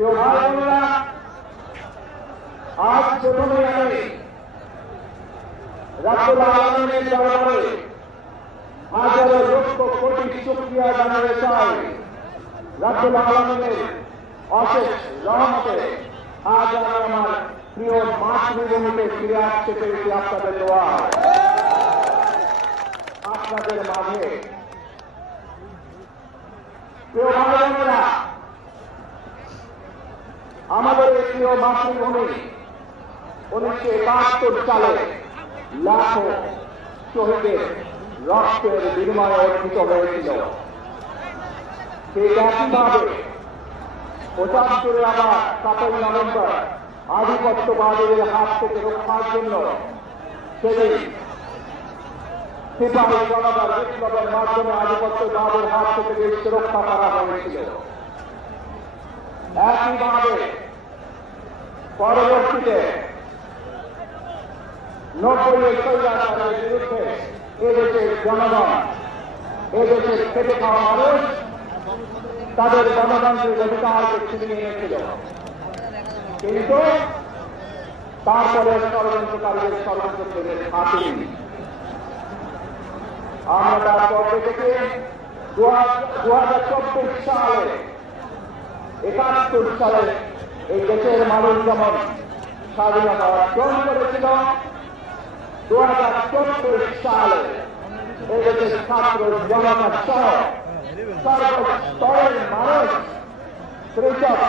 প্রিয় ভাই আজ প্রথমে আমি রাজ্যুল আলমের দরবারে হাজারো লক্ষ জানাতে চাই আলমের অশেষ রহমতে আজ আমার প্রিয় মাতৃভূমিতে ফিরে আসতে আপনাদের দোয়া আপনাদের মাঝে প্রিয় আমাদের প্রিয় মাতৃভূমি উনিশশো একাত্তর সালে লাখো শহীদের রক্তের বিনিময়ে অর্জিত হয়েছিল। ঠিক একইভাবে পঁচাত্তরে আবার সাতই নভেম্বর আধিপত্যবাদের হাত থেকে রক্ষার জন্য সেদিন সিপাহী জনতার বিপ্লবের মাধ্যমে আধিপত্যবাদের হাত থেকে দেশকে রক্ষা করা হয়েছিল। একইভাবে পরবর্তীতে নব্বই স্বৈরাচারের বিরুদ্ধে এদেশের জনগণ, এদেশের খেটে খাওয়া মানুষ, তাদের গণতান্ত্রিক অধিকারকে ছিনিয়ে এনেছিল কিন্তু তারপরে ষড়যন্ত্রকারীদের ষড়যন্ত্রের হাতেই আমরা তারপর দেখেছি দু হাজার চব্বিশ সালে একাত্তর সালে এই দেশের মানুষ যেমন স্বাধীনতা অর্জন করেছিল দু হাজার চব্বিশ সালে এই দেশের ছাত্র জনতা সহ সর্বস্তরের মানুষ কৃষক